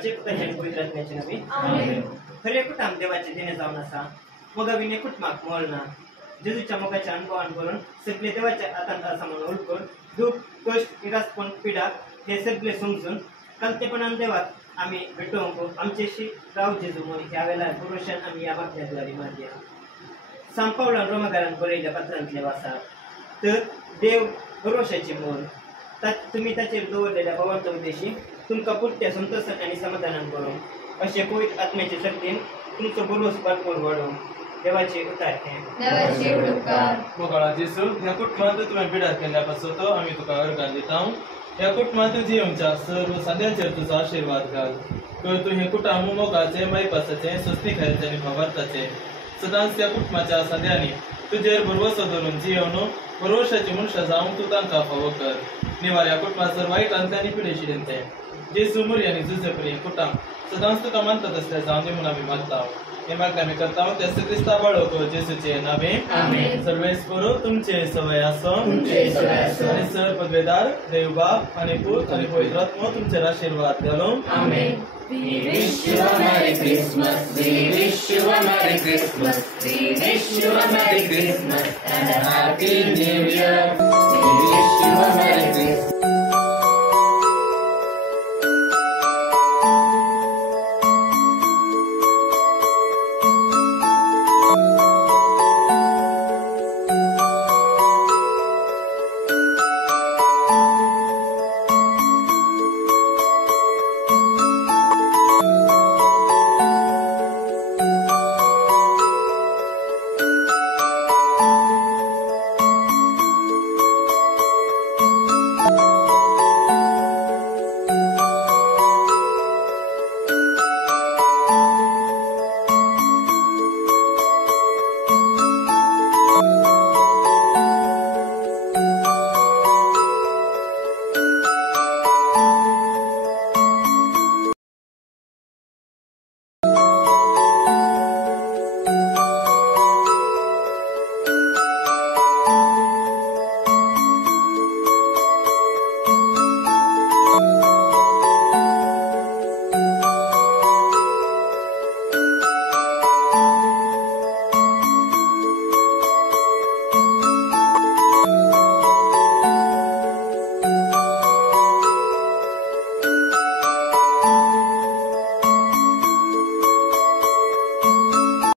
देवाचे पुत्र हे पवित्र आत्म्याचे नावे आमेन. खरे कुटाम देवाचे देणे जाऊन असा मग विने कुटमाक मोलना जेजूच्या मुखाच्या अनुभवान करून सगळे देवाच्या आतांत असा म्हणून ओळखून दुःख कष्ट निराशपण पीडा हे सगळे समजून कालतेपणान देवात आम्ही भेटू आमच्याशी राव जेजू म्हणून ह्या वेळेला पुरुषान आम्ही या वाक्याद्वारे मानल्या. सांपावला रोमकारान बरयल्या पत्रांतले वाचा तर देव भरोशाचे मोल तुम्ही त्याचे दवरलेल्या भगवंत उद्देशी तुमका पुट्या संतोषात आणि समाधानान करून असे पवित्र आत्म्याचे शक्तीन तुमचं भरोस भरपूर वाढवून देवाचे उपकार मोकळा जेसू ह्या कुटुंबात तुम्ही पिढा केल्यापासून तो आम्ही तुका वर्गान दिता. ह्या कुटुंबात जीवनच्या सर्व संध्याचेर तुझा आशीर्वाद घाल. तर तू हे कुटुंब मोगाचे मैपासाचे सुस्ती खायचे आणि भवार्थाचे सदांच त्या कुटुंबाच्या संध्यानी तुझेर भरवसो धरून जीवन भरोशाची मनुष्य जाऊन तू तांकां फावो कर. निवाऱ्या कुटुंबासर वाईट अंत्यानी पिढे शिडेंते जेसू मुर्यानी तुझे प्रिय कुटुंब सदांच तुका मानतात असल्या जाऊन दे म्हणून आम्ही मागता. हे मागता आम्ही करता त्यास ख्रिस्ता बाळगो जेसूचे नावे आमेन. सर्वेस्परो तुमचे सवय असो आणि सर पदवेदार देव बाप आणि पूत आणि पवित्र आत्मा तुमचे आशीर्वाद घालो आमेन. We wish you a Merry Christmas. We wish you a Merry Christmas. We wish you a Merry Christmas and a Happy New Year. We wish you a Merry Christmas.